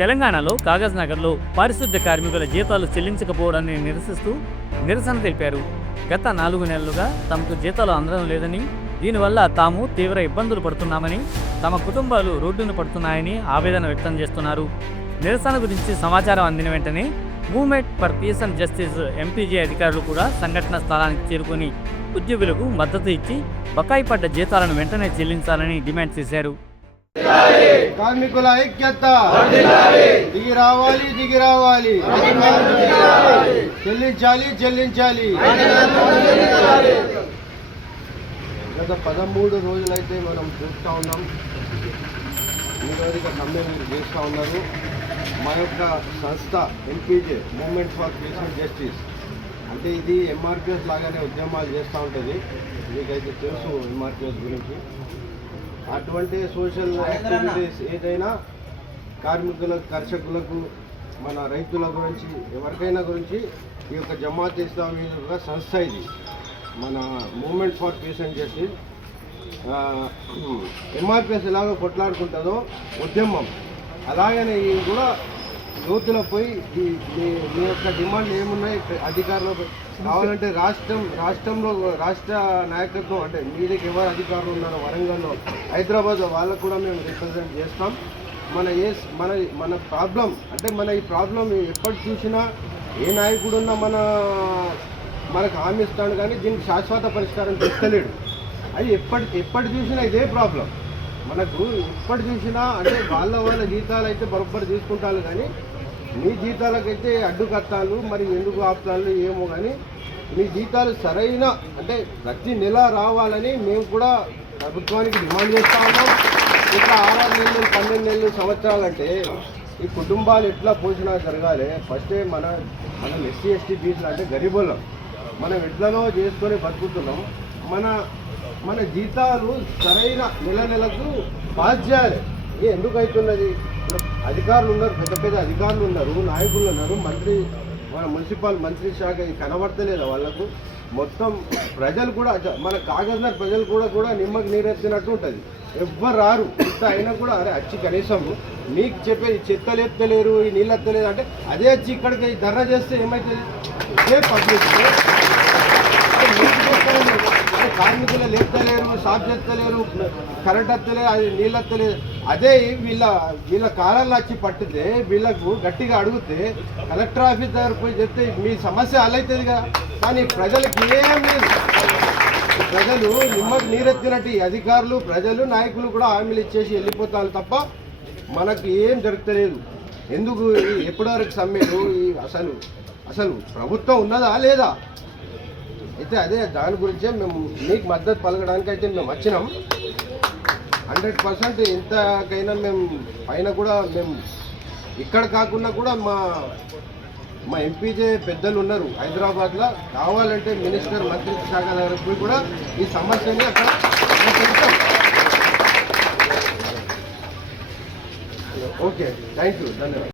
తెలంగాణలో కాగజ్ నగర్లో పారిశుద్ధ్య కార్మికుల జీతాలు చెల్లించకపోవడాన్ని నిరసిస్తూ నిరసన తెలిపారు. గత 4 నెలలుగా తమకు జీతాలు అందడం లేదని, దీనివల్ల తాము తీవ్ర ఇబ్బందులు పడుతున్నామని, తమ కుటుంబాలు రోడ్డున పడుతున్నాయని ఆవేదన వ్యక్తం చేస్తున్నారు. నిరసన గురించి సమాచారం అందిన వెంటనే movement for piece and justice MPJ అధికారులు కూడా సంఘటన స్థలానికి చేరుకుని ఉద్యోగులకు మద్దతు ఇచ్చి బకాయి పడ్డ జీతాలను వెంటనే చెల్లించాలని డిమాండ్ చేశారు. కార్మికుల ఐక్యత దిగి రావాలి చెల్లించాలి. గత 13 రోజులైతే మనం చూస్తూ ఉన్నాం, నిరోధిక సమ్మె మీరు చేస్తూ ఉన్నారు. మా యొక్క సంస్థ MPJ movement for piece and justice అంటే ఇది ఎంఆర్పిఎస్ లాగానే ఉద్యమాలు చేస్తూ ఉంటుంది. మీకైతే తెలుసు ఎంఆర్పిఎస్ గురించి. అటువంటి సోషల్ యాక్టివిటీస్ ఏదైనా కార్మికులకు, కర్షకులకు, మన రైతుల గురించి, ఎవరికైనా గురించి ఈ యొక్క జమాత్ ఇస్లామీ సంస్థ ఇది మన movement for piece and justice. MRPS ఎలాగో కొట్లాడుకుంటుందో ఉద్యమం, అలాగనే ఇది కూడా యూత్లో పోయి మీ యొక్క డిమాండ్లు ఏమున్నాయి అధికారులకు కావాలంటే రాష్ట్రంలో రాష్ట్ర నాయకత్వం అంటే మీ దగ్గర ఎవరు అధికారులు ఉన్నారో వరంగల్లో, హైదరాబాద్ వాళ్ళకు కూడా మేము రిప్రజెంట్ చేస్తాం. మన ప్రాబ్లం అంటే ఈ ప్రాబ్లం ఎప్పటి చూసినా ఏ నాయకుడు ఉన్నా మనకు హామీ ఇస్తాడు, కానీ దీనికి శాశ్వత పరిష్కారం తెస్తలేడు. అది ఎప్పటి చూసినా ఇదే ప్రాబ్లం మనకు. ఎప్పటి చూసినా అంటే వాళ్ళ జీతాలు అయితే బరొబ్బరు తీసుకుంటారు, కానీ మీ జీతాలకైతే అడ్డుకట్టాలు, మరి ఎందుకు ఆపుతాలు ఏమో, కానీ మీ జీతాలు సరైన అంటే ప్రతి నెల రావాలని మేము కూడా ప్రభుత్వానికి డిమాండ్ చేస్తూ ఉన్నాం. ఇట్లా 6 నెలలు 12 నెలలు సంవత్సరాలంటే ఈ కుటుంబాలు ఎట్లా పోషణ జరగాలి? ఫస్టే మనం ఎస్సీ ఎస్టీ బీసీలు అంటే గరీబులం, మనం ఎట్లనో చేసుకొని బతుకుతున్నాం. మన జీతాలు సరైన నెలకు పాస్ చేయాలి. ఎందుకు అవుతున్నది? అధికారులు ఉన్నారు, పెద్ద అధికారులు ఉన్నారు, నాయకులు ఉన్నారు, మన మున్సిపల్ మంత్రి శాఖ కనబడతలేదు వాళ్ళకు. మొత్తం ప్రజలు కూడా మన కాగజ్నగర్ ప్రజలు కూడా నిమ్మకి నీరెత్తినట్టు ఉంటుంది. ఎవ్వరు రారు. ఇంత అయినా కూడా అరే వచ్చి కనీసం మీకు చెప్పేది చెత్తలు ఎత్తలేరు, ఈ నీళ్ళు ఎత్తలేదు అంటే అదే వచ్చి ఇక్కడికి ధర్నా చేస్తే ఏమవుతుంది? ఇదే పబ్లిక్ కార్మికులు లేపుతలేరు, షాప్ చేస్తలేరు, కరెంట్ వస్తలేదు, అది నీళ్ళు వస్తలేదు. అదే వీళ్ళ కాలాల్లో వచ్చి పట్టితే వీళ్ళకు గట్టిగా అడిగితే కలెక్టర్ ఆఫీస్ దగ్గర పోయి చెప్తే మీ సమస్య అలవుతుంది కదా. కానీ ప్రజలకు ఏం లేదు. ప్రజలు నిమ్మకి నీరెత్తినట్టు అధికారులు, ప్రజలు, నాయకులు కూడా హామీలు ఇచ్చేసి వెళ్ళిపోతారు తప్ప మనకు ఏం జరుగుతలేదు. ఎందుకు ఎప్పటివరకు సమ్మెలు? అసలు ప్రభుత్వం ఉన్నదా లేదా? అయితే అదే దాని గురించే మేము మీకు మద్దతు పలకడానికి అయితే మేము వచ్చినాం. 100% ఇంతకైనా మేము పైన కూడా మేము ఇక్కడ కాకుండా కూడా మా ఎంపీజే పెద్దలు ఉన్నారు హైదరాబాద్లో, కావాలంటే మినిస్టర్ మంత్రి శాఖ దగ్గరకు పోయి కూడా ఈ సమస్యని అక్కడ ఓకే. థ్యాంక్ యూ, ధన్యవాదాలు.